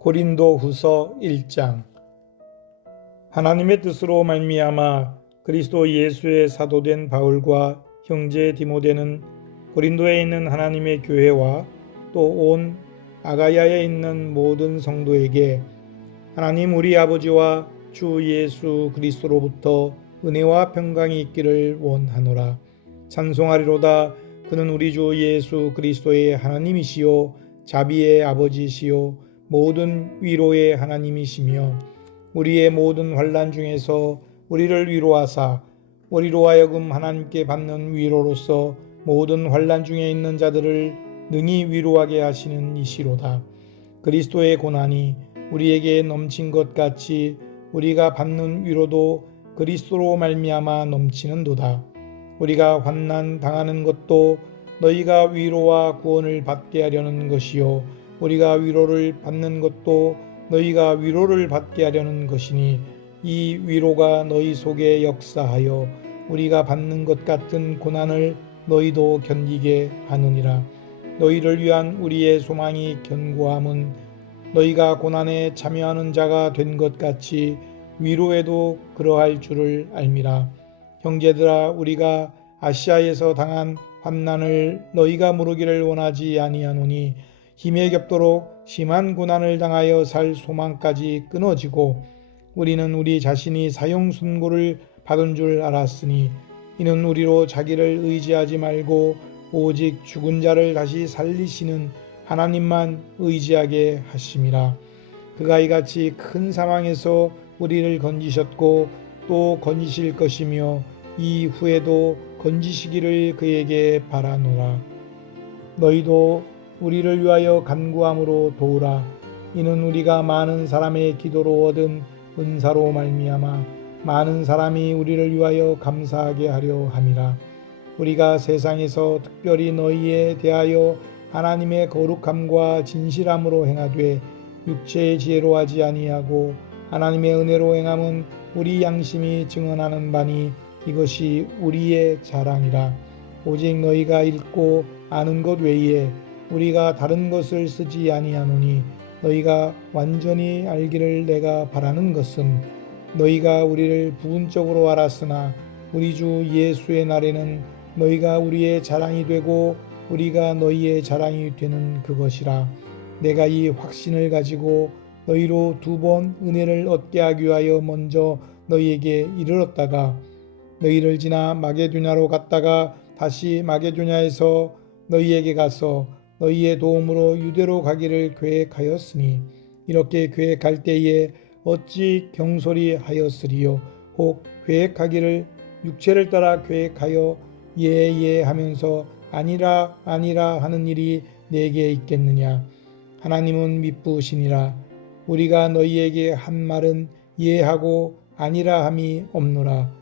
고린도후서 1장. 하나님의 뜻으로 말미암아 그리스도 예수의 사도된 바울과 형제 디모데는 고린도에 있는 하나님의 교회와 또 온 아가야에 있는 모든 성도에게 하나님 우리 아버지와 주 예수 그리스도로부터 은혜와 평강이 있기를 원하노라. 찬송하리로다. 그는 우리 주 예수 그리스도의 하나님이시요 자비의 아버지시요 모든 위로의 하나님이시며 우리의 모든 환난 중에서 우리를 위로하사 우리로 하여금 하나님께 받는 위로로서 모든 환난 중에 있는 자들을 능히 위로하게 하시는 이시로다. 그리스도의 고난이 우리에게 넘친 것 같이 우리가 받는 위로도 그리스도로 말미암아 넘치는도다. 우리가 환난 당하는 것도 너희가 위로와 구원을 받게 하려는 것이요 우리가 위로를 받는 것도 너희가 위로를 받게 하려는 것이니 이 위로가 너희 속에 역사하여 우리가 받는 것 같은 고난을 너희도 견디게 하느니라. 너희를 위한 우리의 소망이 견고함은 너희가 고난에 참여하는 자가 된 것 같이 위로에도 그러할 줄을 알미라. 형제들아, 우리가 아시아에서 당한 환난을 너희가 모르기를 원하지 아니하노니 힘에 겹도록 심한 고난을 당하여 살 소망까지 끊어지고 우리는 우리 자신이 사형 선고를 받은 줄 알았으니 이는 우리로 자기를 의지하지 말고 오직 죽은 자를 다시 살리시는 하나님만 의지하게 하심이라. 그가 이같이 큰 사망에서 우리를 건지셨고 또 건지실 것이며 이후에도 건지시기를 그에게 바라노라. 너희도 우리를 위하여 간구함으로 도우라. 이는 우리가 많은 사람의 기도로 얻은 은사로 말미암아 많은 사람이 우리를 위하여 감사하게 하려 함이라. 우리가 세상에서 특별히 너희에 대하여 하나님의 거룩함과 진실함으로 행하되 육체의 지혜로 하지 아니하고 하나님의 은혜로 행함은 우리 양심이 증언하는 바니 이것이 우리의 자랑이라. 오직 너희가 읽고 아는 것 외에 우리가 다른 것을 쓰지 아니하노니 너희가 완전히 알기를 내가 바라는 것은 너희가 우리를 부분적으로 알았으나 우리 주 예수의 날에는 너희가 우리의 자랑이 되고 우리가 너희의 자랑이 되는 그것이라. 내가 이 확신을 가지고 너희로 2번 은혜를 얻게 하기 위하여 먼저 너희에게 이르렀다가 너희를 지나 마게도냐로 갔다가 다시 마게도냐에서 너희에게 가서 너희의 도움으로 유대로 가기를 계획하였으니 이렇게 계획할 때에 어찌 경솔히 하였으리요. 혹 계획하기를 육체를 따라 계획하여 예예 하면서 아니라 아니라 하는 일이 내게 있겠느냐. 하나님은 미쁘시니라. 우리가 너희에게 한 말은 예하고 아니라 함이 없노라.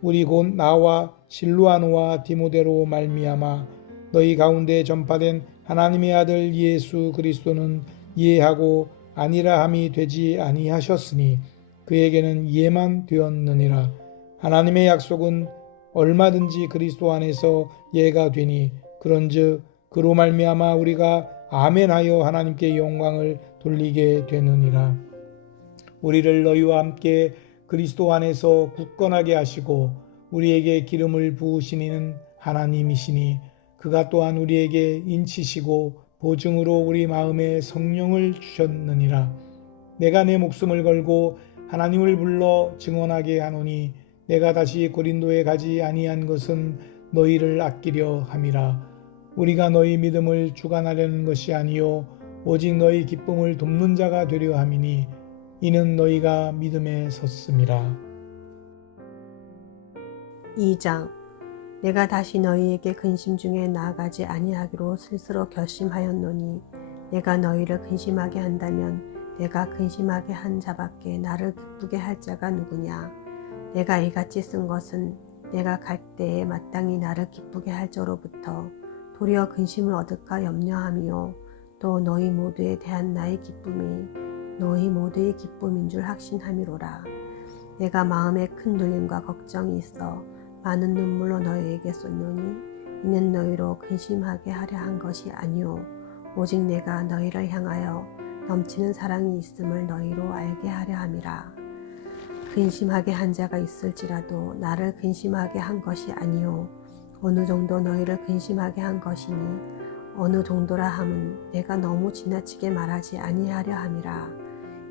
우리 곧 나와 실루아노와 디모데로 말미암아 너희 가운데 전파된 하나님의 아들 예수 그리스도는 예하고 아니라 함이 되지 아니하셨으니 그에게는 예만 되었느니라. 하나님의 약속은 얼마든지 그리스도 안에서 예가 되니 그런즉 그로 말미암아 우리가 아멘하여 하나님께 영광을 돌리게 되느니라. 우리를 너희와 함께 그리스도 안에서 굳건하게 하시고 우리에게 기름을 부으신 이는 하나님이시니 그가 또한 우리에게 인치시고 보증으로 우리 마음에 성령을 주셨느니라. 내가 내 목숨을 걸고 하나님을 불러 증언하게 하노니 내가 다시 고린도에 가지 아니한 것은 너희를 아끼려 함이라. 우리가 너희 믿음을 주관하려는 것이 아니요 오직 너희 기쁨을 돕는 자가 되려 함이니 이는 너희가 믿음에 섰음이라. 2장. 내가 다시 너희에게 근심 중에 나아가지 아니하기로 스스로 결심하였노니 내가 너희를 근심하게 한다면 내가 근심하게 한 자밖에 나를 기쁘게 할 자가 누구냐. 내가 이같이 쓴 것은 내가 갈 때에 마땅히 나를 기쁘게 할 자로부터 도리어 근심을 얻을까 염려함이요 또 너희 모두에 대한 나의 기쁨이 너희 모두의 기쁨인 줄 확신함이로라. 내가 마음에 큰 눌림과 걱정이 있어 많은 눈물로 너희에게 쏟노니 이는 너희로 근심하게 하려 한 것이 아니오 오직 내가 너희를 향하여 넘치는 사랑이 있음을 너희로 알게 하려 함이라. 근심하게 한 자가 있을지라도 나를 근심하게 한 것이 아니요 어느 정도 너희를 근심하게 한 것이니 어느 정도라 함은 내가 너무 지나치게 말하지 아니하려 함이라.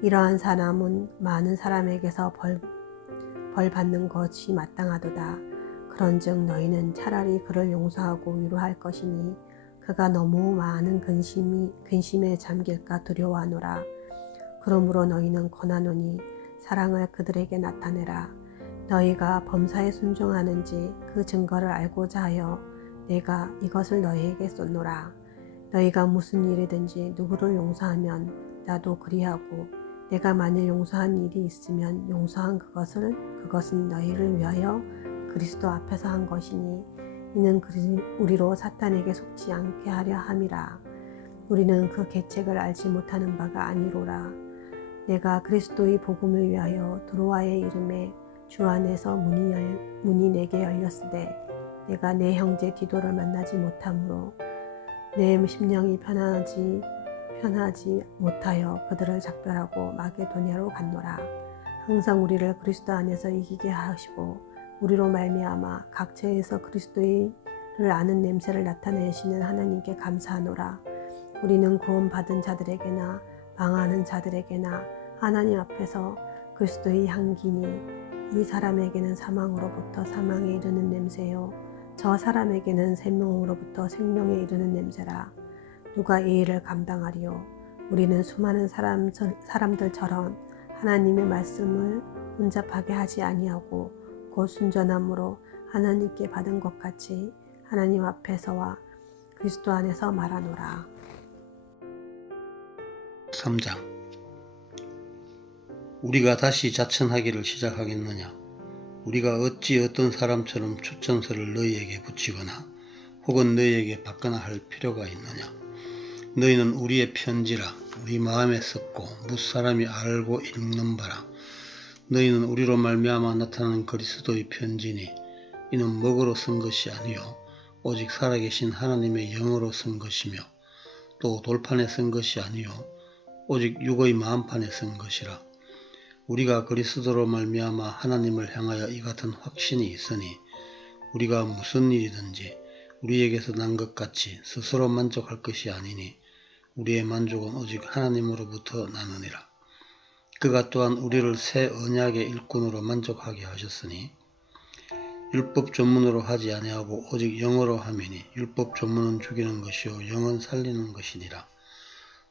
이러한 사람은 많은 사람에게서 벌 받는 것이 마땅하도다. 그런즉 너희는 차라리 그를 용서하고 위로할 것이니 그가 너무 많은 근심에 잠길까 두려워하노라. 그러므로 너희는 권하노니 사랑을 그들에게 나타내라. 너희가 범사에 순종하는지 그 증거를 알고자 하여 내가 이것을 너희에게 쏟노라. 너희가 무슨 일이든지 누구를 용서하면 나도 그리하고 내가 만일 용서한 일이 있으면 용서한 그것은 너희를 위하여 그리스도 앞에서 한 것이니 이는 우리로 사탄에게 속지 않게 하려 함이라. 우리는 그 계책을 알지 못하는 바가 아니로라. 내가 그리스도의 복음을 위하여 드로아의 이름에 주 안에서 문이 내게 열렸으되 내가 내 형제 디도를 만나지 못하므로 내 심령이 편하지 못하여 그들을 작별하고 마게도냐로 갔노라. 항상 우리를 그리스도 안에서 이기게 하시고 우리로 말미암아 각처에서 그리스도를 아는 냄새를 나타내시는 하나님께 감사하노라. 우리는 구원받은 자들에게나 망하는 자들에게나 하나님 앞에서 그리스도의 향기니 이 사람에게는 사망으로부터 사망에 이르는 냄새요 저 사람에게는 생명으로부터 생명에 이르는 냄새라. 누가 이 일을 감당하리요? 우리는 수많은 사람들처럼 하나님의 말씀을 혼잡하게 하지 아니하고 곧 순전함으로 하나님께 받은 것 같이 하나님 앞에서와 그리스도 안에서 말하노라. 3장. 우리가 다시 자천하기를 시작하겠느냐? 우리가 어찌 어떤 사람처럼 추천서를 너희에게 붙이거나 혹은 너희에게 받거나 할 필요가 있느냐? 너희는 우리의 편지라 우리 마음에 썼고 무사람이 알고 읽는 바라. 너희는 우리로 말미암아 나타나는 그리스도의 편지니 이는 먹으로 쓴 것이 아니요 오직 살아계신 하나님의 영으로 쓴 것이며 또 돌판에 쓴 것이 아니요 오직 육의 마음판에 쓴 것이라. 우리가 그리스도로 말미암아 하나님을 향하여 이 같은 확신이 있으니 우리가 무슨 일이든지 우리에게서 난 것 같이 스스로 만족할 것이 아니니 우리의 만족은 오직 하나님으로부터 나느니라. 그가 또한 우리를 새 언약의 일꾼으로 만족하게 하셨으니 율법 전문으로 하지 아니하고 오직 영으로 함이니 율법 전문은 죽이는 것이요 영은 살리는 것이니라.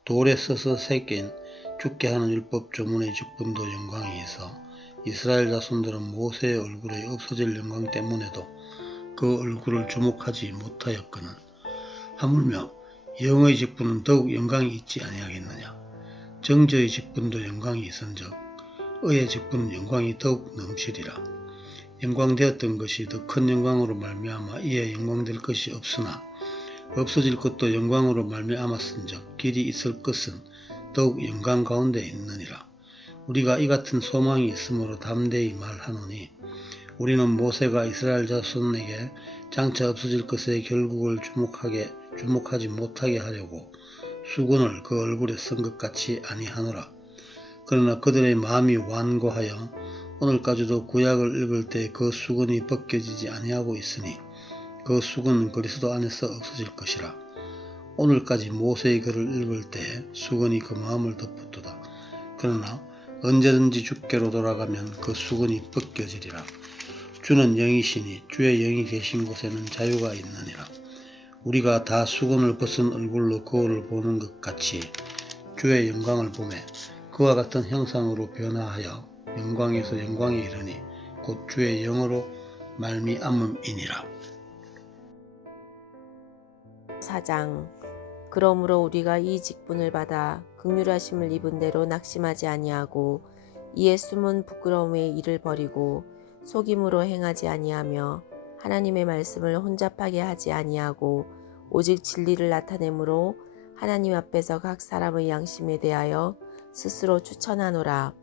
돌에 써서 새긴 죽게 하는 율법 조문의 직분도 영광이 있어 이스라엘 자손들은 모세의 얼굴의 없어질 영광 때문에도 그 얼굴을 주목하지 못하였거늘 하물며 영의 직분은 더욱 영광이 있지 아니하겠느냐. 정죄의 직분도 영광이 있은즉 의의 직분은 영광이 더욱 넘치리라. 영광되었던 것이 더 큰 영광으로 말미암아 이에 영광될 것이 없으나 없어질 것도 영광으로 말미암았은즉 길이 있을 것은 더욱 영광 가운데 있느니라. 우리가 이 같은 소망이 있으므로 담대히 말하노니 우리는 모세가 이스라엘 자손에게 장차 없어질 것의 결국을 주목하지 못하게 하려고 수건을 그 얼굴에 쓴 것 같이 아니하노라. 그러나 그들의 마음이 완고하여 오늘까지도 구약을 읽을 때 그 수건이 벗겨지지 아니하고 있으니 그 수건은 그리스도 안에서 없어질 것이라. 오늘까지 모세의 글을 읽을 때 수건이 그 마음을 덮었도다. 그러나 언제든지 주께로 돌아가면 그 수건이 벗겨지리라. 주는 영이시니 주의 영이 계신 곳에는 자유가 있느니라. 우리가 다 수건을 벗은 얼굴로 거울을 보는 것 같이 주의 영광을 보매 그와 같은 형상으로 변화하여 영광에서 영광에 이르니 곧 주의 영으로 말미암음이니라. 4장. 그러므로 우리가 이 직분을 받아 긍휼하심을 입은 대로 낙심하지 아니하고 이에 숨은 부끄러움의 일을 버리고 속임으로 행하지 아니하며 하나님의 말씀을 혼잡하게 하지 아니하고 오직 진리를 나타내므로 하나님 앞에서 각 사람의 양심에 대하여 스스로 추천하노라.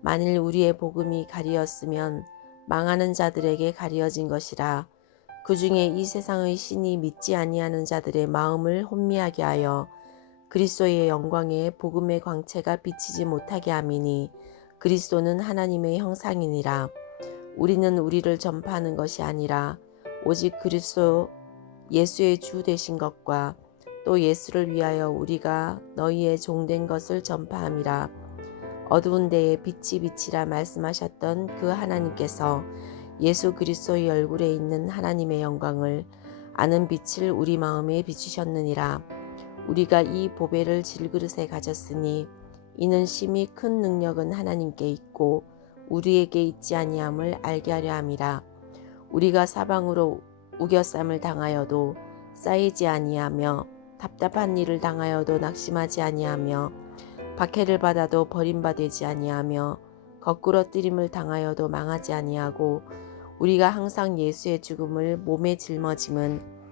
만일 우리의 복음이 가리었으면 망하는 자들에게 가리어진 것이라. 그 중에 이 세상의 신이 믿지 아니하는 자들의 마음을 혼미하게 하여 그리스도의 영광에 복음의 광채가 비치지 못하게 함이니 그리스도는 하나님의 형상이니라. 우리는 우리를 전파하는 것이 아니라 오직 그리스도 예수의 주 되신 것과 또 예수를 위하여 우리가 너희의 종된 것을 전파함이라. 어두운 데에 빛이 비치라 말씀하셨던 그 하나님께서 예수 그리스도의 얼굴에 있는 하나님의 영광을 아는 빛을 우리 마음에 비추셨느니라. 우리가 이 보배를 질그릇에 가졌으니 이는 심히 큰 능력은 하나님께 있고 우리에게 있지 아니함을 알게 하려 함이라. 우리가 사방으로 우겨쌈을 당하여도 쌓이지 아니하며 답답한 일을 당하여도 낙심하지 아니하며 박해를 받아도 버림받지 아니하며 거꾸러뜨림을 당하여도 망하지 아니하고 우리가 항상 예수의 죽음을 몸에 짊어짐은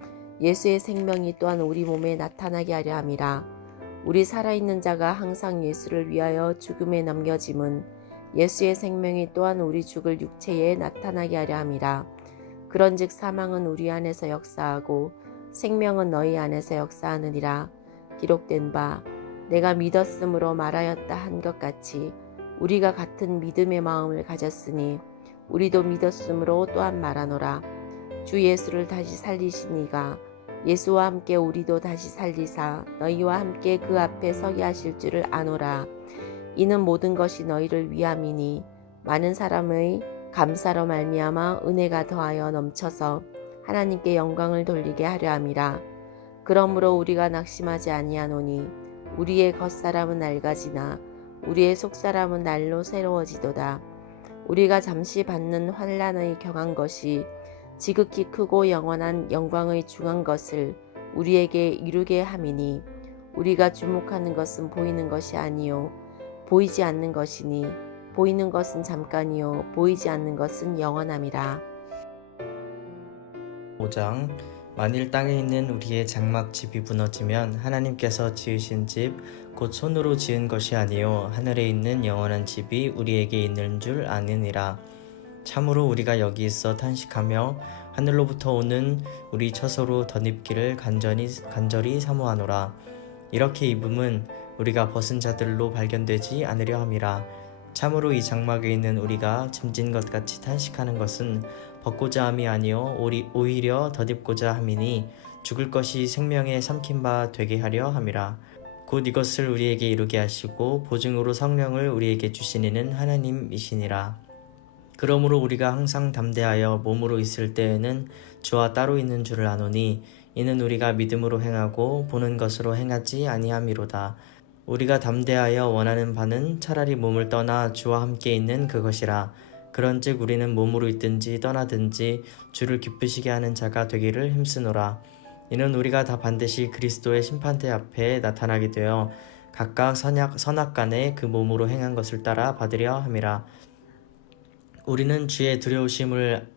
예수의 생명이 또한 우리 몸에 나타나게 하려 함이라. 우리 살아있는 자가 항상 예수를 위하여 죽음에 넘겨짐은 예수의 생명이 또한 우리 죽을 육체에 나타나게 하려 함이라. 그런즉 사망은 우리 안에서 역사하고 생명은 너희 안에서 역사하느니라. 기록된 바 내가 믿었으므로 말하였다 한 것 같이 우리가 같은 믿음의 마음을 가졌으니 우리도 믿었으므로 또한 말하노라. 주 예수를 다시 살리신 이가 예수와 함께 우리도 다시 살리사 너희와 함께 그 앞에 서게 하실 줄을 아노라. 이는 모든 것이 너희를 위함이니 많은 사람의 감사로 말미암아 은혜가 더하여 넘쳐서 하나님께 영광을 돌리게 하려 함이라. 그러므로 우리가 낙심하지 아니하노니 우리의 겉사람은 낡아지나 우리의 속사람은 날로 새로워지도다. 우리가 잠시 받는 환난의 경한 것이 지극히 크고 영원한 영광의 중한 것을 우리에게 이루게 함이니 우리가 주목하는 것은 보이는 것이 아니요 보이지 않는 것이니 보이는 것은 잠깐이요 보이지 않는 것은 영원함이라. 5장 만일 땅에 있는 우리의 장막집이 무너지면 하나님께서 지으신 집 곧 손으로 지은 것이 아니요 하늘에 있는 영원한 집이 우리에게 있는 줄 아느니라. 참으로 우리가 여기 있어 탄식하며 하늘로부터 오는 우리 처소로 덧입기를 간절히 사모하노라. 이렇게 입음은 우리가 벗은 자들로 발견되지 않으려 함이라. 참으로 이 장막에 있는 우리가 짐진 것 같이 탄식하는 것은 벗고자 함이 아니요 오히려 덧입고자 함이니 죽을 것이 생명에 삼킨 바 되게 하려 함이라. 곧 이것을 우리에게 이루게 하시고 보증으로 성령을 우리에게 주시니는 하나님이시니라. 그러므로 우리가 항상 담대하여 몸으로 있을 때에는 주와 따로 있는 줄을 아노니 이는 우리가 믿음으로 행하고 보는 것으로 행하지 아니함이로다. 우리가 담대하여 원하는 바는 차라리 몸을 떠나 주와 함께 있는 그것이라. 그런즉 우리는 몸으로 있든지 떠나든지 주를 기쁘시게 하는 자가 되기를 힘쓰노라. 이는 우리가 다 반드시 그리스도의 심판대 앞에 나타나게 되어 각각 선악간에 그 몸으로 행한 것을 따라 받으려 함이라. 우리는 주의 두려우심을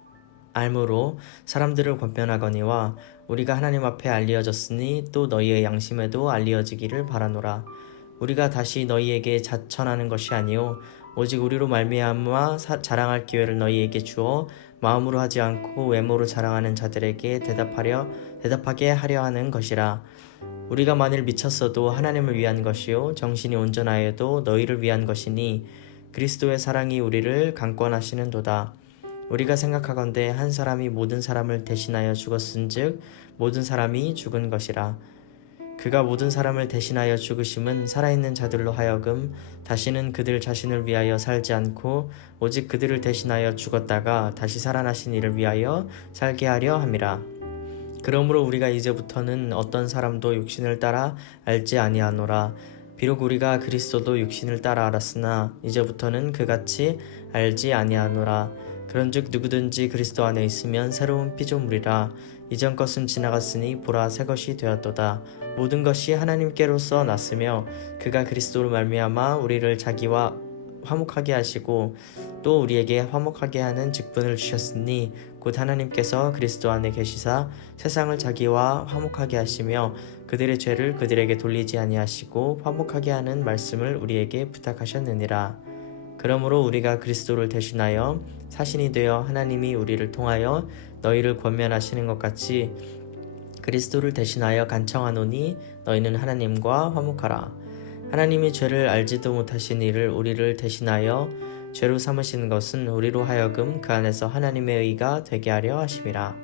알므로 사람들을 권면하거니와 우리가 하나님 앞에 알리어졌으니 또 너희의 양심에도 알리어지기를 바라노라. 우리가 다시 너희에게 자천하는 것이 아니요 오직 우리로 말미암아 자랑할 기회를 너희에게 주어 마음으로 하지 않고 외모로 자랑하는 자들에게 대답하게 하려 하는 것이라. 우리가 만일 미쳤어도 하나님을 위한 것이요 정신이 온전하여도 너희를 위한 것이니 그리스도의 사랑이 우리를 강권하시는도다. 우리가 생각하건대 한 사람이 모든 사람을 대신하여 죽었은즉 모든 사람이 죽은 것이라. 그가 모든 사람을 대신하여 죽으심은 살아있는 자들로 하여금 다시는 그들 자신을 위하여 살지 않고 오직 그들을 대신하여 죽었다가 다시 살아나신 이를 위하여 살게 하려 함이라. 그러므로 우리가 이제부터는 어떤 사람도 육신을 따라 알지 아니하노라. 비록 우리가 그리스도도 육신을 따라 알았으나 이제부터는 그같이 알지 아니하노라. 그런즉 누구든지 그리스도 안에 있으면 새로운 피조물이라. 이전 것은 지나갔으니 보라 새 것이 되었도다. 모든 것이 하나님께로서 났으며 그가 그리스도로 말미암아 우리를 자기와 화목하게 하시고 또 우리에게 화목하게 하는 직분을 주셨으니 곧 하나님께서 그리스도 안에 계시사 세상을 자기와 화목하게 하시며 그들의 죄를 그들에게 돌리지 아니하시고 화목하게 하는 말씀을 우리에게 부탁하셨느니라. 그러므로 우리가 그리스도를 대신하여 사신이 되어 하나님이 우리를 통하여 너희를 권면하시는 것 같이 그리스도를 대신하여 간청하노니 너희는 하나님과 화목하라. 하나님이 죄를 알지도 못하신 이를 우리를 대신하여 죄로 삼으신 것은 우리로 하여금 그 안에서 하나님의 의가 되게 하려 하심이라.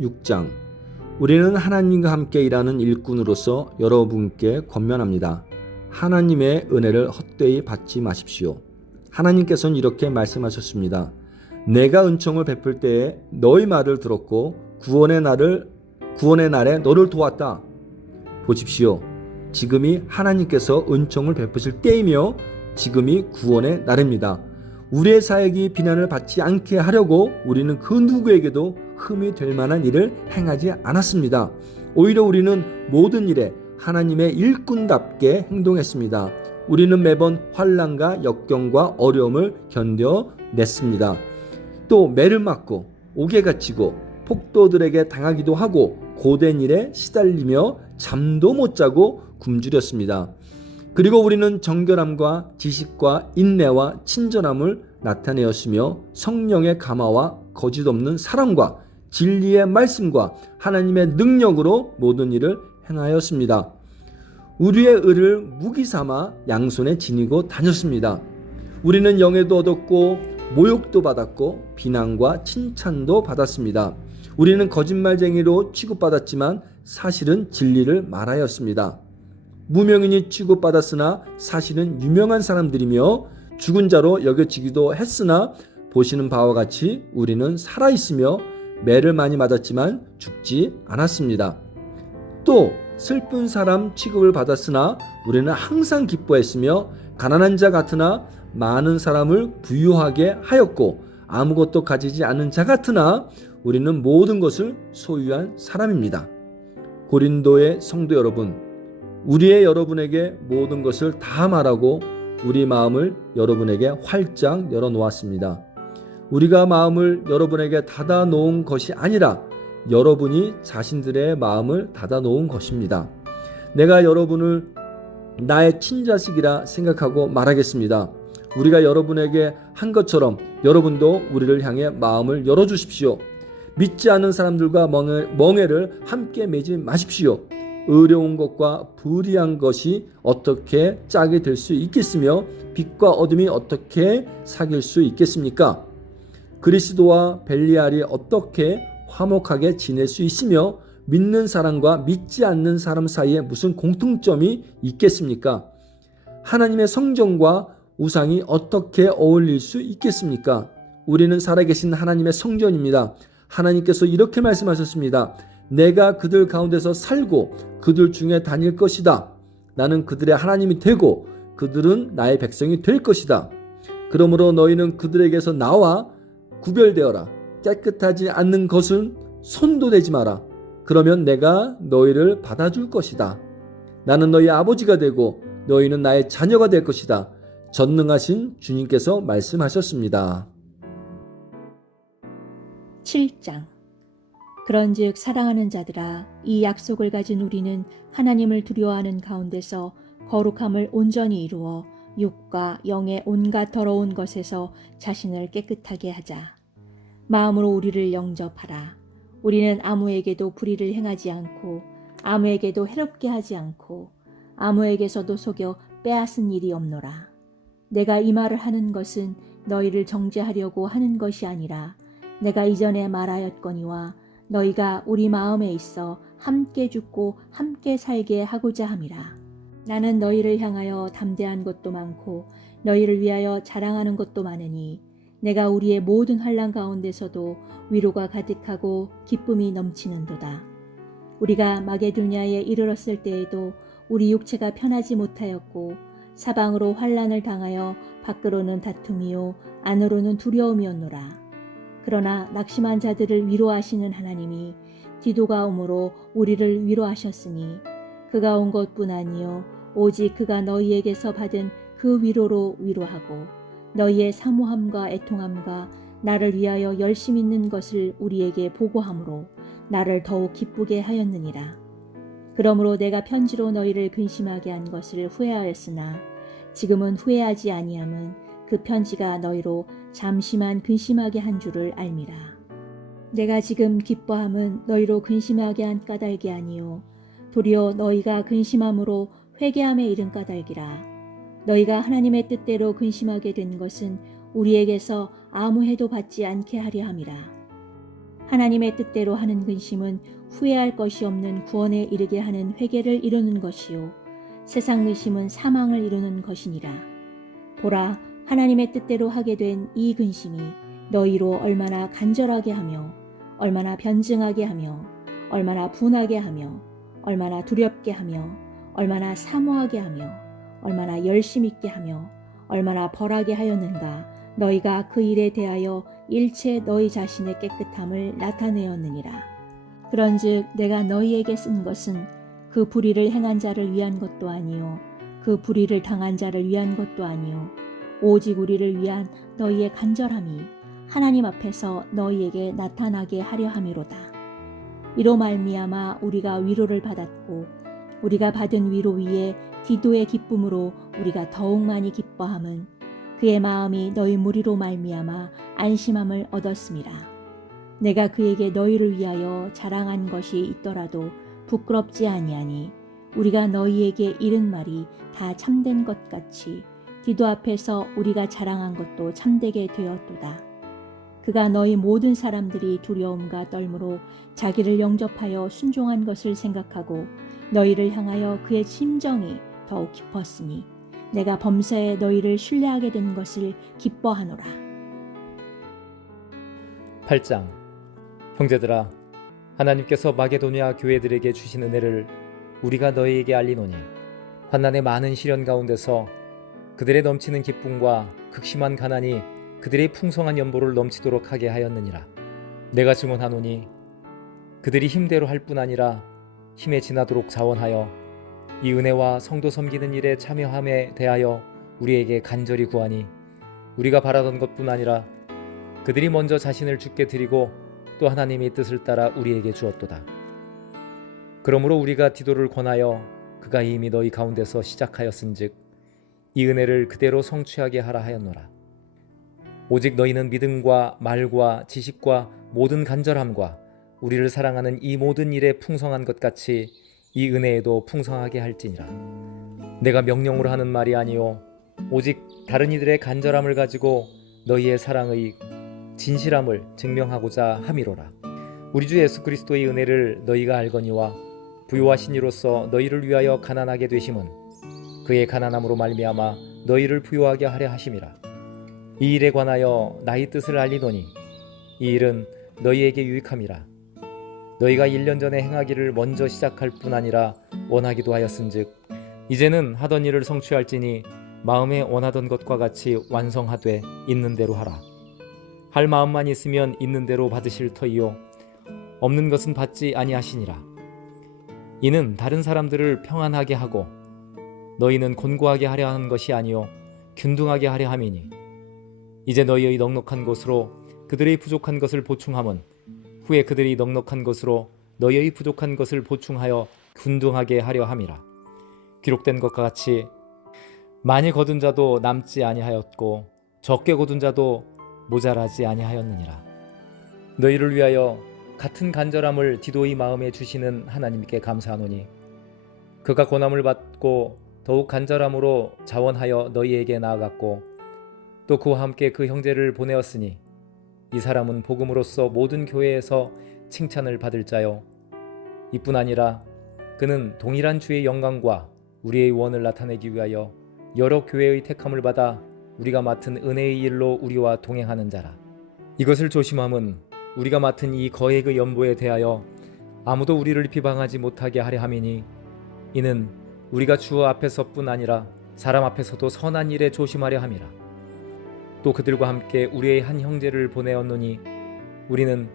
6장. 우리는 하나님과 함께 일하는 일꾼으로서 여러분께 권면합니다. 하나님의 은혜를 헛되이 받지 마십시오. 하나님께서는 이렇게 말씀하셨습니다. 내가 은총을 베풀 때에 너희 말을 들었고 구원의 날에 너를 도왔다. 보십시오. 지금이 하나님께서 은총을 베푸실 때이며 지금이 구원의 날입니다. 우리의 사역이 비난을 받지 않게 하려고 우리는 그 누구에게도 흠이 될 만한 일을 행하지 않았습니다. 오히려 우리는 모든 일에 하나님의 일꾼답게 행동했습니다. 우리는 매번 환난과 역경과 어려움을 견뎌냈습니다. 또 매를 맞고 옥에 갇히고 폭도들에게 당하기도 하고 고된 일에 시달리며 잠도 못 자고 굶주렸습니다. 그리고 우리는 정결함과 지식과 인내와 친절함을 나타내었으며 성령의 감화와 거짓없는 사랑과 진리의 말씀과 하나님의 능력으로 모든 일을 행하였습니다. 우리의 의를 무기 삼아 양손에 지니고 다녔습니다. 우리는 영예도 얻었고 모욕도 받았고 비난과 칭찬도 받았습니다. 우리는 거짓말쟁이로 취급받았지만 사실은 진리를 말하였습니다. 무명인이 취급받았으나 사실은 유명한 사람들이며 죽은 자로 여겨지기도 했으나 보시는 바와 같이 우리는 살아있으며 매를 많이 맞았지만 죽지 않았습니다. 또 슬픈 사람 취급을 받았으나 우리는 항상 기뻐했으며 가난한 자 같으나 많은 사람을 부유하게 하였고 아무것도 가지지 않은 자 같으나 우리는 모든 것을 소유한 사람입니다. 고린도의 성도 여러분, 우리의 여러분에게 모든 것을 다 말하고 우리 마음을 여러분에게 활짝 열어놓았습니다. 우리가 마음을 여러분에게 닫아놓은 것이 아니라 여러분이 자신들의 마음을 닫아놓은 것입니다. 내가 여러분을 나의 친자식이라 생각하고 말하겠습니다. 우리가 여러분에게 한 것처럼 여러분도 우리를 향해 마음을 열어주십시오. 믿지 않는 사람들과 멍에를 함께 매지 마십시오. 의로운 것과 불의한 것이 어떻게 짝이 될 수 있겠으며 빛과 어둠이 어떻게 사귈 수 있겠습니까? 그리스도와 벨리알이 어떻게 화목하게 지낼 수 있으며 믿는 사람과 믿지 않는 사람 사이에 무슨 공통점이 있겠습니까? 하나님의 성전과 우상이 어떻게 어울릴 수 있겠습니까? 우리는 살아계신 하나님의 성전입니다. 하나님께서 이렇게 말씀하셨습니다. 내가 그들 가운데서 살고 그들 중에 다닐 것이다. 나는 그들의 하나님이 되고 그들은 나의 백성이 될 것이다. 그러므로 너희는 그들에게서 나와 구별되어라. 깨끗하지 않는 것은 손도 대지 마라. 그러면 내가 너희를 받아줄 것이다. 나는 너희 아버지가 되고 너희는 나의 자녀가 될 것이다. 전능하신 주님께서 말씀하셨습니다. 7장. 그런즉 사랑하는 자들아, 이 약속을 가진 우리는 하나님을 두려워하는 가운데서 거룩함을 온전히 이루어 육과 영의 온갖 더러운 것에서 자신을 깨끗하게 하자. 마음으로 우리를 영접하라. 우리는 아무에게도 불의를 행하지 않고 아무에게도 해롭게 하지 않고 아무에게서도 속여 빼앗은 일이 없노라. 내가 이 말을 하는 것은 너희를 정죄하려고 하는 것이 아니라 내가 이전에 말하였거니와 너희가 우리 마음에 있어 함께 죽고 함께 살게 하고자 함이라. 나는 너희를 향하여 담대한 것도 많고 너희를 위하여 자랑하는 것도 많으니 내가 우리의 모든 환난 가운데서도 위로가 가득하고 기쁨이 넘치는도다. 우리가 마게도냐에 이르렀을 때에도 우리 육체가 편하지 못하였고 사방으로 환난을 당하여 밖으로는 다툼이요 안으로는 두려움이었노라. 그러나 낙심한 자들을 위로하시는 하나님이 디도가 오므로 우리를 위로하셨으니 그가 온 것뿐 아니요 오직 그가 너희에게서 받은 그 위로로 위로하고 너희의 사모함과 애통함과 나를 위하여 열심 있는 것을 우리에게 보고함으로 나를 더욱 기쁘게 하였느니라. 그러므로 내가 편지로 너희를 근심하게 한 것을 후회하였으나 지금은 후회하지 아니함은 그 편지가 너희로 잠시만 근심하게 한 줄을 알미라. 내가 지금 기뻐함은 너희로 근심하게 한 까닭이 아니요 도리어 너희가 근심함으로 회개함에 이른 까닭이라. 너희가 하나님의 뜻대로 근심하게 된 것은 우리에게서 아무 해도 받지 않게 하려 함이라. 하나님의 뜻대로 하는 근심은 후회할 것이 없는 구원에 이르게 하는 회개를 이루는 것이요 세상 근심은 사망을 이루는 것이니라. 보라, 하나님의 뜻대로 하게 된 이 근심이 너희로 얼마나 간절하게 하며 얼마나 변증하게 하며 얼마나 분하게 하며 얼마나 두렵게 하며 얼마나 사모하게 하며 얼마나 열심 있게 하며 얼마나 벌하게 하였는가. 너희가 그 일에 대하여 일체 너희 자신의 깨끗함을 나타내었느니라. 그런즉 내가 너희에게 쓴 것은 그 불의를 행한 자를 위한 것도 아니요 그 불의를 당한 자를 위한 것도 아니요 오직 우리를 위한 너희의 간절함이 하나님 앞에서 너희에게 나타나게 하려 함이로다. 이로 말미암아 우리가 위로를 받았고 우리가 받은 위로 위에 기도의 기쁨으로 우리가 더욱 많이 기뻐함은 그의 마음이 너희 무리로 말미암아 안심함을 얻었음이라. 내가 그에게 너희를 위하여 자랑한 것이 있더라도 부끄럽지 아니하니 우리가 너희에게 이른 말이 다 참된 것 같이 기도 앞에서 우리가 자랑한 것도 참되게 되었도다. 그가 너희 모든 사람들이 두려움과 떨므로 자기를 영접하여 순종한 것을 생각하고 너희를 향하여 그의 심정이 더욱 깊었으니 내가 범사에 너희를 신뢰하게 된 것을 기뻐하노라. 8장. 형제들아, 하나님께서 마게도냐 교회들에게 주신 은혜를 우리가 너희에게 알리노니 환난의 많은 시련 가운데서 그들의 넘치는 기쁨과 극심한 가난이 그들의 풍성한 연보를 넘치도록 하게 하였느니라. 내가 증언하노니 그들이 힘대로 할 뿐 아니라 힘에 지나도록 자원하여 이 은혜와 성도 섬기는 일에 참여함에 대하여 우리에게 간절히 구하니 우리가 바라던 것뿐 아니라 그들이 먼저 자신을 주께 드리고 또 하나님의 뜻을 따라 우리에게 주었도다. 그러므로 우리가 디도를 권하여 그가 이미 너희 가운데서 시작하였은즉 이 은혜를 그대로 성취하게 하라 하였노라. 오직 너희는 믿음과 말과 지식과 모든 간절함과 우리를 사랑하는 이 모든 일에 풍성한 것 같이 이 은혜에도 풍성하게 할지니라. 내가 명령으로 하는 말이 아니요 오직 다른 이들의 간절함을 가지고 너희의 사랑의 진실함을 증명하고자 함이로라. 우리 주 예수 그리스도의 은혜를 너희가 알거니와 부요하신 이로써 너희를 위하여 가난하게 되심은 그의 가난함으로 말미암아 너희를 부요하게 하려 하심이라. 이 일에 관하여 나의 뜻을 알리노니 이 일은 너희에게 유익함이라. 너희가 1년 전에 행하기를 먼저 시작할 뿐 아니라 원하기도 하였은즉 이제는 하던 일을 성취할지니 마음에 원하던 것과 같이 완성하되 있는 대로 하라. 할 마음만 있으면 있는 대로 받으실 터이요 없는 것은 받지 아니하시니라. 이는 다른 사람들을 평안하게 하고 너희는 곤고하게 하려 하는 것이 아니요 균등하게 하려 함이니 이제 너희의 넉넉한 것으로 그들의 부족한 것을 보충함은 후에 그들이 넉넉한 것으로 너희의 부족한 것을 보충하여 균등하게 하려 함이라. 기록된 것과 같이 많이 거둔 자도 남지 아니하였고 적게 거둔 자도 모자라지 아니하였느니라. 너희를 위하여 같은 간절함을 디도의 마음에 주시는 하나님께 감사하노니 그가 고난을 받고 더욱 간절함으로 자원하여 너희에게 나아갔고 또 그와 함께 그 형제를 보내었으니 이 사람은 복음으로써 모든 교회에서 칭찬을 받을 자요 이뿐 아니라 그는 동일한 주의 영광과 우리의 원을 나타내기 위하여 여러 교회의 택함을 받아 우리가 맡은 은혜의 일로 우리와 동행하는 자라. 이것을 조심함은 우리가 맡은 이 거액의 연보에 대하여 아무도 우리를 비방하지 못하게 하려 함이니 이는 우리가 주 앞에서뿐 아니라 사람 앞에서도 선한 일에 조심하려 함이라. 또 그들과 함께 우리의 한 형제를 보내었노니 우리는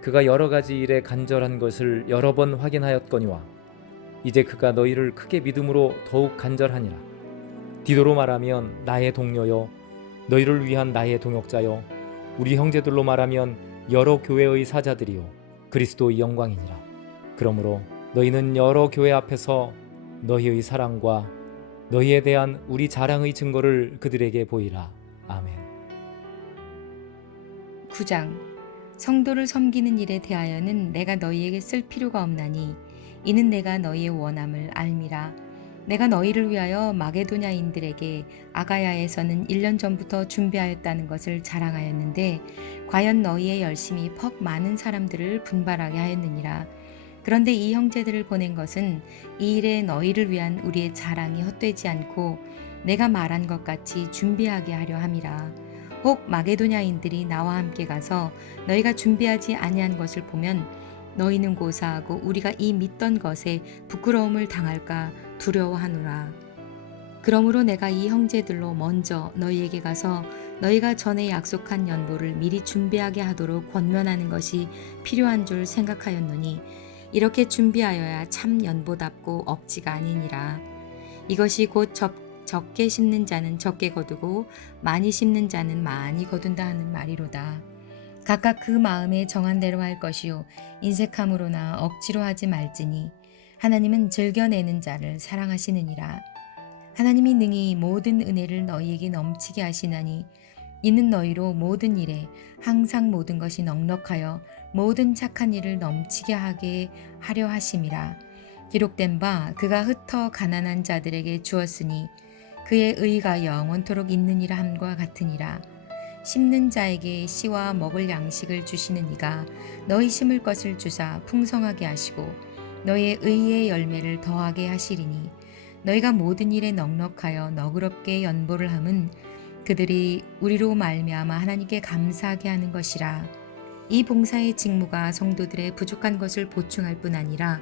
그가 여러 가지 일에 간절한 것을 여러 번 확인하였거니와 이제 그가 너희를 크게 믿음으로 더욱 간절하니라. 디도로 말하면 나의 동료요 너희를 위한 나의 동역자요 우리 형제들로 말하면 여러 교회의 사자들이요 그리스도의 영광이니라. 그러므로 너희는 여러 교회 앞에서 너희의 사랑과 너희에 대한 우리 자랑의 증거를 그들에게 보이라. 아멘. 9장. 성도를 섬기는 일에 대하여는 내가 너희에게 쓸 필요가 없나니 이는 내가 너희의 원함을 알미라. 내가 너희를 위하여 마게도냐인들에게 아가야에서는 1년 전부터 준비하였다는 것을 자랑하였는데 과연 너희의 열심이 퍽 많은 사람들을 분발하게 하였느니라. 그런데 이 형제들을 보낸 것은 이 일에 너희를 위한 우리의 자랑이 헛되지 않고 내가 말한 것 같이 준비하게 하려 함이라. 혹 마게도냐인들이 나와 함께 가서 너희가 준비하지 아니한 것을 보면 너희는 고사하고 우리가 이 믿던 것에 부끄러움을 당할까 두려워하노라. 그러므로 내가 이 형제들로 먼저 너희에게 가서 너희가 전에 약속한 연보를 미리 준비하게 하도록 권면하는 것이 필요한 줄 생각하였노니 이렇게 준비하여야 참 연보답고 억지가 아니니라. 이것이 곧 적게 심는 자는 적게 거두고 많이 심는 자는 많이 거둔다 하는 말이로다. 각각 그 마음에 정한 대로 할 것이요 인색함으로나 억지로 하지 말지니 하나님은 즐겨내는 자를 사랑하시느니라. 하나님이 능히 모든 은혜를 너희에게 넘치게 하시나니 이는 너희로 모든 일에 항상 모든 것이 넉넉하여 모든 착한 일을 넘치게 하게 하려 하심이라. 기록된 바 그가 흩어 가난한 자들에게 주었으니 그의 의가 영원토록 있느니라 함과 같으니라. 심는 자에게 씨와 먹을 양식을 주시는 이가 너희 심을 것을 주사 풍성하게 하시고 너희의 의의 열매를 더하게 하시리니 너희가 모든 일에 넉넉하여 너그럽게 연보를 함은 그들이 우리로 말미암아 하나님께 감사하게 하는 것이라. 이 봉사의 직무가 성도들의 부족한 것을 보충할 뿐 아니라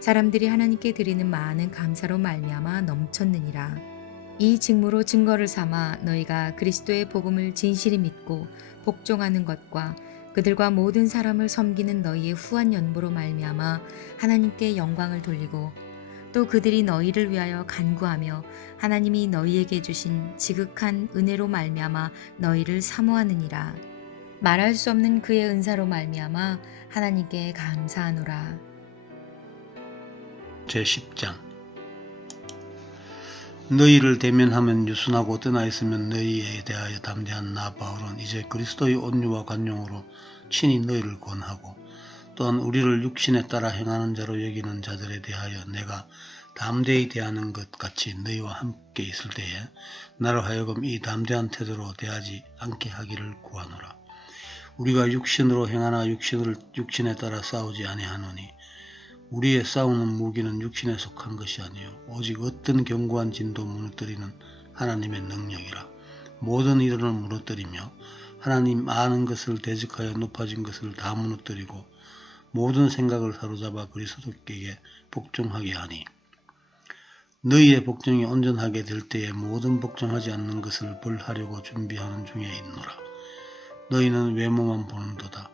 사람들이 하나님께 드리는 많은 감사로 말미암아 넘쳤느니라. 이 직무로 증거를 삼아 너희가 그리스도의 복음을 진실히 믿고 복종하는 것과 그들과 모든 사람을 섬기는 너희의 후한 연보로 말미암아 하나님께 영광을 돌리고 또 그들이 너희를 위하여 간구하며 하나님이 너희에게 주신 지극한 은혜로 말미암아 너희를 사모하느니라. 말할 수 없는 그의 은사로 말미암아 하나님께 감사하노라. 제10장 너희를 대면하면 유순하고 떠나 있으면 너희에 대하여 담대한 나 바울은 이제 그리스도의 온유와 관용으로 친히 너희를 권하고 또한 우리를 육신에 따라 행하는 자로 여기는 자들에 대하여 내가 담대히 대하는 것 같이 너희와 함께 있을 때에 나로 하여금 이 담대한 태도로 대하지 않게 하기를 구하노라. 우리가 육신으로 행하나 육신에 따라 싸우지 아니하노니 우리의 싸우는 무기는 육신에 속한 것이 아니요 오직 어떤 견고한 진도 무너뜨리는 하나님의 능력이라. 모든 이들을 무너뜨리며 하나님 아는 것을 대적하여 높아진 것을 다 무너뜨리고 모든 생각을 사로잡아 그리스도께 복종하게 하니 너희의 복종이 온전하게 될 때에 모든 복종하지 않는 것을 벌하려고 준비하는 중에 있노라. 너희는 외모만 보는도다.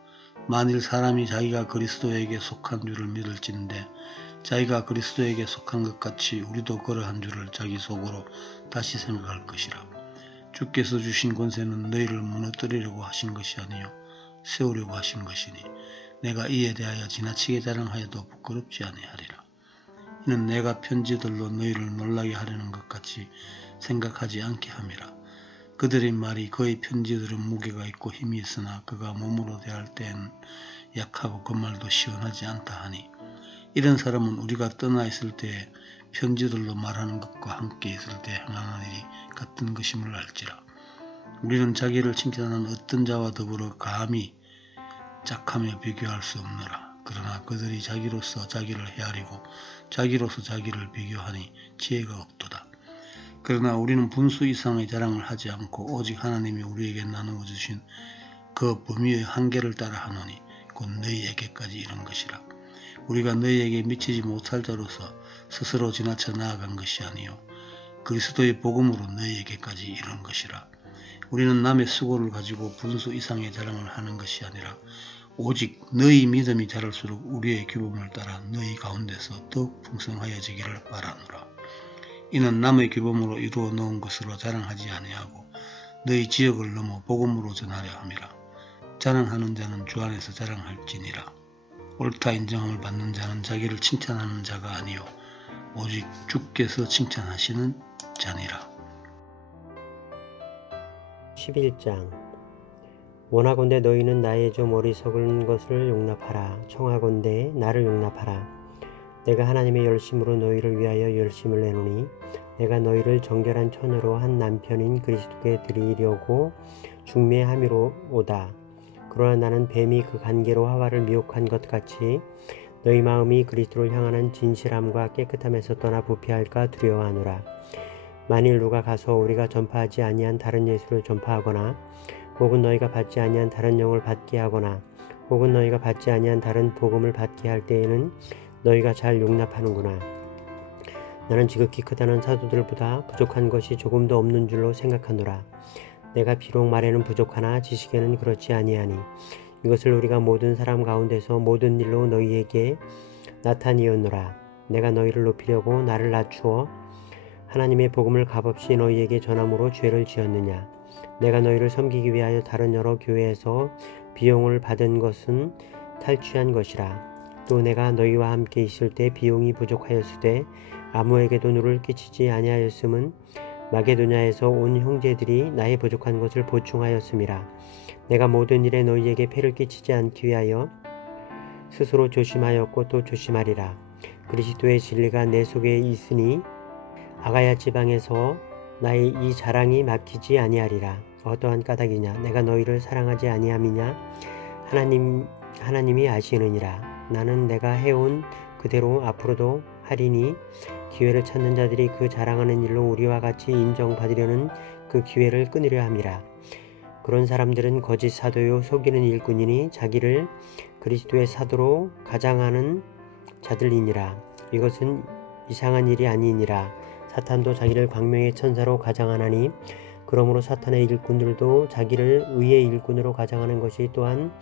만일 사람이 자기가 그리스도에게 속한 줄을 믿을진대 자기가 그리스도에게 속한 것 같이 우리도 그러한 줄을 자기 속으로 다시 생각할 것이라. 주께서 주신 권세는 너희를 무너뜨리려고 하신 것이 아니요 세우려고 하신 것이니 내가 이에 대하여 지나치게 자랑하여도 부끄럽지 아니하리라. 이는 내가 편지들로 너희를 놀라게 하려는 것 같이 생각하지 않게 함이라. 그들의 말이 그의 편지들은 무게가 있고 힘이 있으나 그가 몸으로 대할 때는 약하고 그 말도 시원하지 않다 하니 이런 사람은 우리가 떠나 있을 때에 편지들로 말하는 것과 함께 있을 때 행하는 일이 같은 것임을 알지라. 우리는 자기를 칭찬하는 어떤 자와 더불어 감히 짝하며 비교할 수 없노라. 그러나 그들이 자기로서 자기를 헤아리고 자기로서 자기를 비교하니 지혜가 없도다. 그러나 우리는 분수 이상의 자랑을 하지 않고 오직 하나님이 우리에게 나누어 주신 그 범위의 한계를 따라 하노니 곧 너희에게까지 이른 것이라. 우리가 너희에게 미치지 못할 자로서 스스로 지나쳐 나아간 것이 아니요 그리스도의 복음으로 너희에게까지 이른 것이라. 우리는 남의 수고를 가지고 분수 이상의 자랑을 하는 것이 아니라 오직 너희 믿음이 자랄수록 우리의 규범을 따라 너희 가운데서 더욱 풍성하여지기를 바라노라. 이는 남의 규범으로 이루어 놓은 것으로 자랑하지 아니하고 너희 지역을 넘어 복음으로 전하려 함이라. 자랑하는 자는 주 안에서 자랑할지니라. 옳다 인정함을 받는 자는 자기를 칭찬하는 자가 아니요 오직 주께서 칭찬하시는 자니라. 11장 원하건대 너희는 나의 좀 어리석은 것을 용납하라. 청하건대 나를 용납하라. 내가 하나님의 열심으로 너희를 위하여 열심을 내노니 내가 너희를 정결한 처녀로 한 남편인 그리스도께 드리려고 중매함이로오다. 그러나 나는 뱀이 그 간계로 하와를 미혹한 것 같이 너희 마음이 그리스도를 향하는 진실함과 깨끗함에서 떠나 부패할까 두려워하노라. 만일 누가 가서 우리가 전파하지 아니한 다른 예수를 전파하거나 혹은 너희가 받지 아니한 다른 영을 받게 하거나 혹은 너희가 받지 아니한 다른 복음을 받게 할 때에는 너희가 잘 용납하는구나. 나는 지극히 크다는 사도들보다 부족한 것이 조금도 없는 줄로 생각하노라. 내가 비록 말에는 부족하나 지식에는 그렇지 아니하니 이것을 우리가 모든 사람 가운데서 모든 일로 너희에게 나타내었노라. 내가 너희를 높이려고 나를 낮추어 하나님의 복음을 값없이 너희에게 전함으로 죄를 지었느냐. 내가 너희를 섬기기 위하여 다른 여러 교회에서 비용을 받은 것은 탈취한 것이라. 또 내가 너희와 함께 있을 때 비용이 부족하였으되 아무에게도 누를 끼치지 아니하였음은 마게도냐에서 온 형제들이 나의 부족한 것을 보충하였음이라. 내가 모든 일에 너희에게 폐를 끼치지 않기 위하여 스스로 조심하였고 또 조심하리라. 그리스도의 진리가 내 속에 있으니 아가야 지방에서 나의 이 자랑이 막히지 아니하리라. 어떠한 까닭이냐? 내가 너희를 사랑하지 아니함이냐? 하나님이 아시느니라. 나는 내가 해온 그대로 앞으로도 하리니 기회를 찾는 자들이 그 자랑하는 일로 우리와 같이 인정받으려는 그 기회를 끊으려 함이라. 그런 사람들은 거짓 사도요 속이는 일꾼이니 자기를 그리스도의 사도로 가장하는 자들이니라. 이것은 이상한 일이 아니니라. 사탄도 자기를 광명의 천사로 가장하나니 그러므로 사탄의 일꾼들도 자기를 의의 일꾼으로 가장하는 것이 또한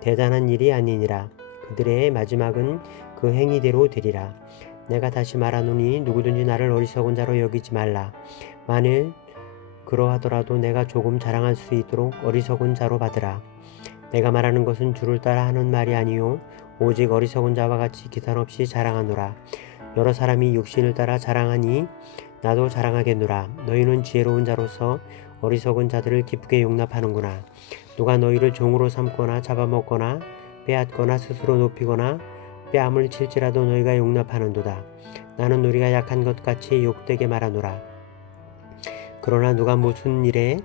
대단한 일이 아니니라. 그들의 마지막은 그 행위대로 되리라. 내가 다시 말하노니 누구든지 나를 어리석은 자로 여기지 말라. 만일 그러하더라도 내가 조금 자랑할 수 있도록 어리석은 자로 받으라. 내가 말하는 것은 주를 따라 하는 말이 아니요 오직 어리석은 자와 같이 기산 없이 자랑하노라. 여러 사람이 육신을 따라 자랑하니 나도 자랑하겠노라. 너희는 지혜로운 자로서 어리석은 자들을 기쁘게 용납하는구나. 누가 너희를 종으로 삼거나 잡아먹거나 빼앗거나 스스로 높이거나 뺨을 칠지라도 너희가 용납하는도다. 나는 우리가 약한 것 같이 욕되게 말하노라. 그러나 누가 무슨 일에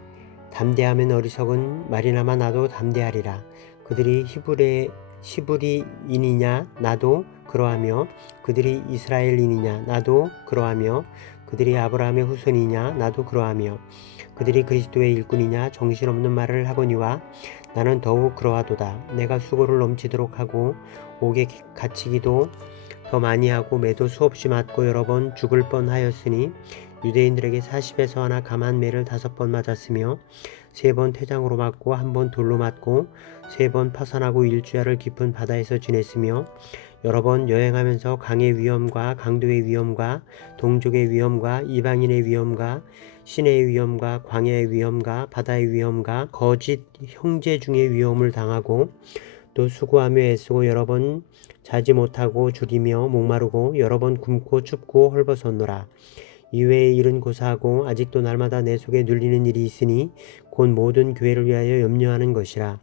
담대하면 어리석은 말이나마 나도 담대하리라. 그들이 히브리인이냐 나도 그러하며 그들이 이스라엘인이냐 나도 그러하며 그들이 아브라함의 후손이냐 나도 그러하며 그들이 그리스도의 일꾼이냐 정신없는 말을 하거니와 나는 더욱 그러하도다. 내가 수고를 넘치도록 하고 옥에 갇히기도 더 많이 하고 매도 수없이 맞고 여러 번 죽을 뻔하였으니 유대인들에게 40에서 하나 감한 매를 5번 맞았으며 3번 퇴장으로 맞고 1번 돌로 맞고 3번 파산하고 일주야를 깊은 바다에서 지냈으며 여러 번 여행하면서 강의 위험과 강도의 위험과 동족의 위험과 이방인의 위험과 시내의 위험과 광야의 위험과 바다의 위험과 거짓 형제 중의 위험을 당하고 또 수고하며 애쓰고 여러 번 자지 못하고 줄이며 목마르고 여러 번 굶고 춥고 헐벗었노라. 이외의 일은 고사하고 아직도 날마다 내 속에 눌리는 일이 있으니 곧 모든 교회를 위하여 염려하는 것이라.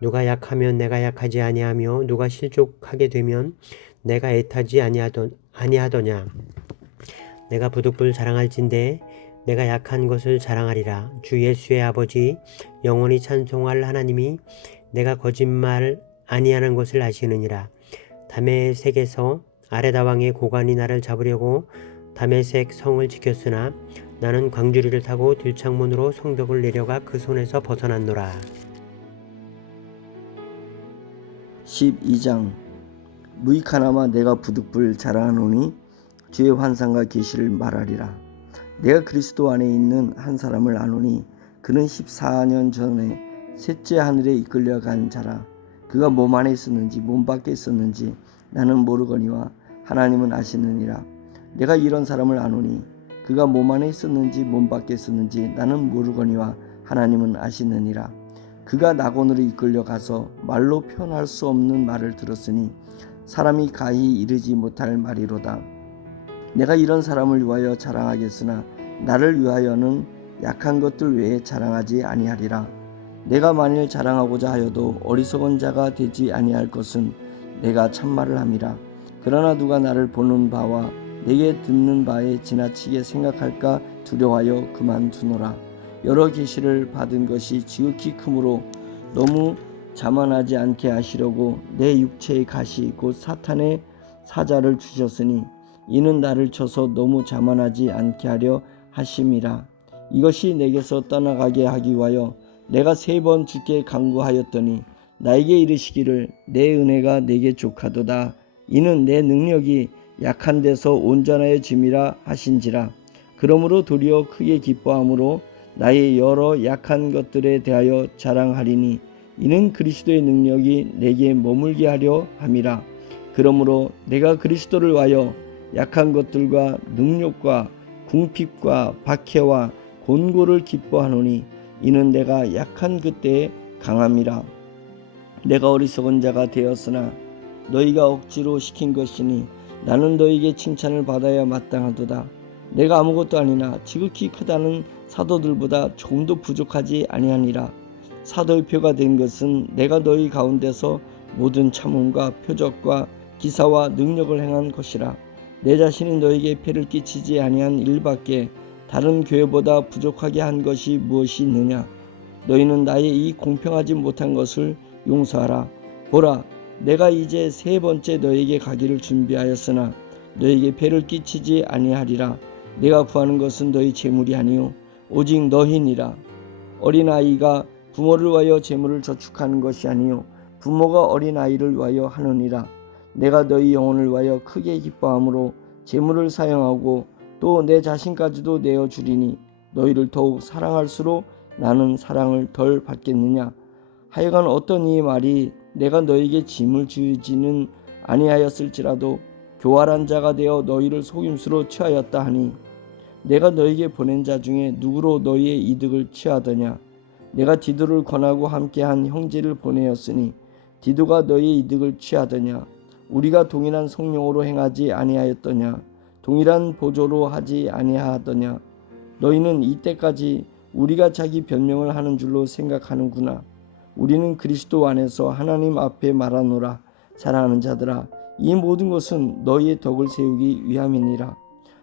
누가 약하면 내가 약하지 아니하며 누가 실족하게 되면 내가 애타지 아니하더냐. 내가 부득불 자랑할진대 내가 약한 것을 자랑하리라. 주 예수의 아버지 영원히 찬송할 하나님이 내가 거짓말 아니하는 것을 아시느니라. 다메섹에서 아레다 왕의 고관이 나를 잡으려고 다메섹 성을 지켰으나 나는 광주리를 타고 들창문으로 성벽을 내려가 그 손에서 벗어났노라. 12장 무익하나마 내가 부득불 자랑하노니 주의 환상과 계시를 말하리라. 내가 그리스도 안에 있는 한 사람을 아노니 그는 14년 전에 셋째 하늘에 이끌려간 자라. 그가 몸 안에 있었는지 몸 밖에 있었는지 나는 모르거니와 하나님은 아시느니라. 내가 이런 사람을 아노니 그가 몸 안에 있었는지 몸 밖에 있었는지 나는 모르거니와 하나님은 아시느니라. 그가 낙원으로 이끌려가서 말로 표현할 수 없는 말을 들었으니 사람이 가히 이르지 못할 말이로다. 내가 이런 사람을 위하여 자랑하겠으나 나를 위하여는 약한 것들 외에 자랑하지 아니하리라. 내가 만일 자랑하고자 하여도 어리석은 자가 되지 아니할 것은 내가 참말을 함이라. 그러나 누가 나를 보는 바와 내게 듣는 바에 지나치게 생각할까 두려워하여 그만두노라. 여러 계시를 받은 것이 지극히 크므로 너무 자만하지 않게 하시려고 내 육체의 가시 곧 사탄의 사자를 주셨으니 이는 나를 쳐서 너무 자만하지 않게 하려 하심이라. 이것이 내게서 떠나가게 하기 위하여 내가 3번 주께 간구하였더니 나에게 이르시기를 내 은혜가 내게 족하도다. 이는 내 능력이 약한 데서 온전하여 짐이라 하신지라. 그러므로 도리어 크게 기뻐함으로 나의 여러 약한 것들에 대하여 자랑하리니 이는 그리스도의 능력이 내게 머물게 하려 함이라. 그러므로 내가 그리스도를 위하여 약한 것들과 능력과 궁핍과 박해와 곤고를 기뻐하노니 이는 내가 약한 그때에 강함이라. 내가 어리석은 자가 되었으나 너희가 억지로 시킨 것이니 나는 너희에게 칭찬을 받아야 마땅하도다. 내가 아무것도 아니나 지극히 크다는 사도들보다 조금도 부족하지 아니하니라. 사도의 표가 된 것은 내가 너희 가운데서 모든 참음과 표적과 기사와 능력을 행한 것이라. 내 자신이 너희에게 폐를 끼치지 아니한 일밖에 다른 교회보다 부족하게 한 것이 무엇이 있느냐. 너희는 나의 이 공평하지 못한 것을 용서하라. 보라, 내가 이제 3번째 너희에게 가기를 준비하였으나 너희에게 폐를 끼치지 아니하리라. 내가 구하는 것은 너희 재물이 아니요 오직 너희니라. 어린아이가 부모를 위하여 재물을 저축하는 것이 아니요 부모가 어린아이를 위하여 하느니라. 내가 너희 영혼을 위하여 크게 기뻐함으로 재물을 사용하고 또 내 자신까지도 내어주리니 너희를 더욱 사랑할수록 나는 사랑을 덜 받겠느냐. 하여간 어떤 이의 말이 내가 너희에게 짐을 주지는 아니하였을지라도 교활한 자가 되어 너희를 속임수로 취하였다 하니 내가 너희에게 보낸 자 중에 누구로 너희의 이득을 취하더냐. 내가 디도를 권하고 함께한 형제를 보내었으니 디도가 너희의 이득을 취하더냐. 우리가 동일한 성령으로 행하지 아니하였더냐. 동일한 보조로 하지 아니하더냐. 너희는 이때까지 우리가 자기 변명을 하는 줄로 생각하는구나. 우리는 그리스도 안에서 하나님 앞에 말하노라. 사랑하는 자들아, 이 모든 것은 너희의 덕을 세우기 위함이니라.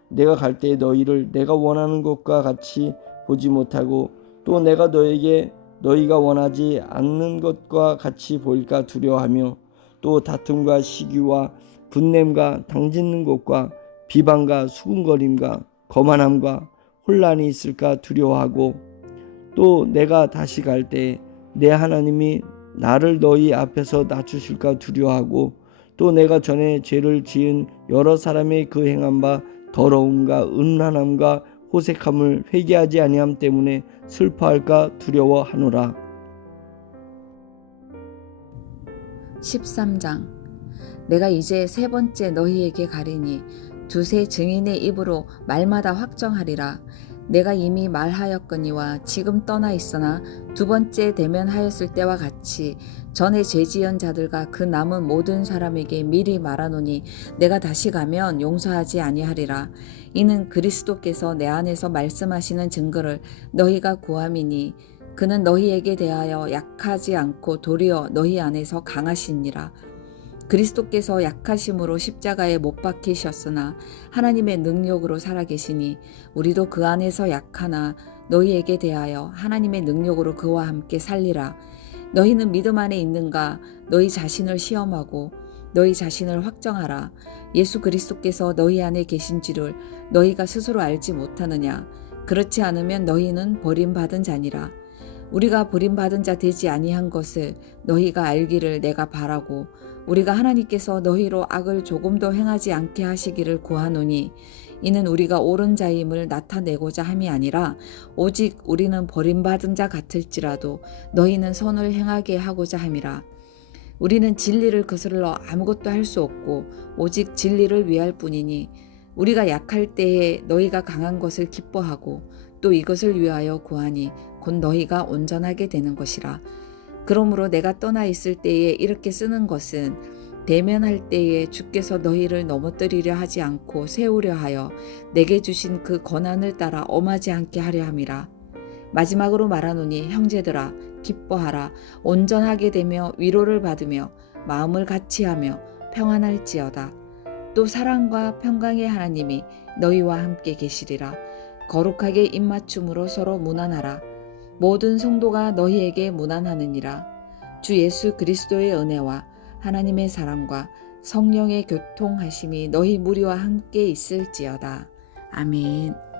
내가 갈 때에 너희를 내가 원하는 것과 같이 보지 못하고 또 내가 너에게 너희가 원하지 않는 것과 같이 보일까 두려워하며 또 다툼과 시기와 분냄과 당짓는 것과 비방과 수군거림과 거만함과 혼란이 있을까 두려워하고 또 내가 다시 갈 때에 내 하나님이 나를 너희 앞에서 낮추실까 두려워하고 또 내가 전에 죄를 지은 여러 사람의 그 행한 바 더러움과 음란함과 호색함을 회개하지 아니함 때문에 슬퍼할까 두려워하노라. 13장. 내가 이제 3번째 너희에게 가리니 두세 증인의 입으로 말마다 확정하리라. 내가 이미 말하였거니와 지금 떠나 있으나 2번째 대면하였을 때와 같이 전에 죄지은 자들과 그 남은 모든 사람에게 미리 말하노니 내가 다시 가면 용서하지 아니하리라. 이는 그리스도께서 내 안에서 말씀하시는 증거를 너희가 구함이니 그는 너희에게 대하여 약하지 않고 도리어 너희 안에서 강하시니라. 그리스도께서 약하심으로 십자가에 못 박히셨으나 하나님의 능력으로 살아계시니 우리도 그 안에서 약하나 너희에게 대하여 하나님의 능력으로 그와 함께 살리라. 너희는 믿음 안에 있는가? 너희 자신을 시험하고 너희 자신을 확정하라. 예수 그리스도께서 너희 안에 계신지를 너희가 스스로 알지 못하느냐? 그렇지 않으면 너희는 버림받은 자니라. 우리가 버림받은 자 되지 아니한 것을 너희가 알기를 내가 바라고 우리가 하나님께서 너희로 악을 조금도 행하지 않게 하시기를 구하노니 이는 우리가 옳은 자임을 나타내고자 함이 아니라 오직 우리는 버림받은 자 같을지라도 너희는 선을 행하게 하고자 함이라. 우리는 진리를 거슬러 아무것도 할 수 없고 오직 진리를 위할 뿐이니 우리가 약할 때에 너희가 강한 것을 기뻐하고 또 이것을 위하여 구하니 곧 너희가 온전하게 되는 것이라. 그러므로 내가 떠나 있을 때에 이렇게 쓰는 것은 대면할 때에 주께서 너희를 넘어뜨리려 하지 않고 세우려 하여 내게 주신 그 권한을 따라 엄하지 않게 하려 함이라. 마지막으로 말하노니 형제들아 기뻐하라. 온전하게 되며 위로를 받으며 마음을 같이하며 평안할지어다. 또 사랑과 평강의 하나님이 너희와 함께 계시리라. 거룩하게 입맞춤으로 서로 문안하라. 모든 성도가 너희에게 문안하느니라. 주 예수 그리스도의 은혜와 하나님의 사랑과 성령의 교통하심이 너희 무리와 함께 있을지어다. 아멘.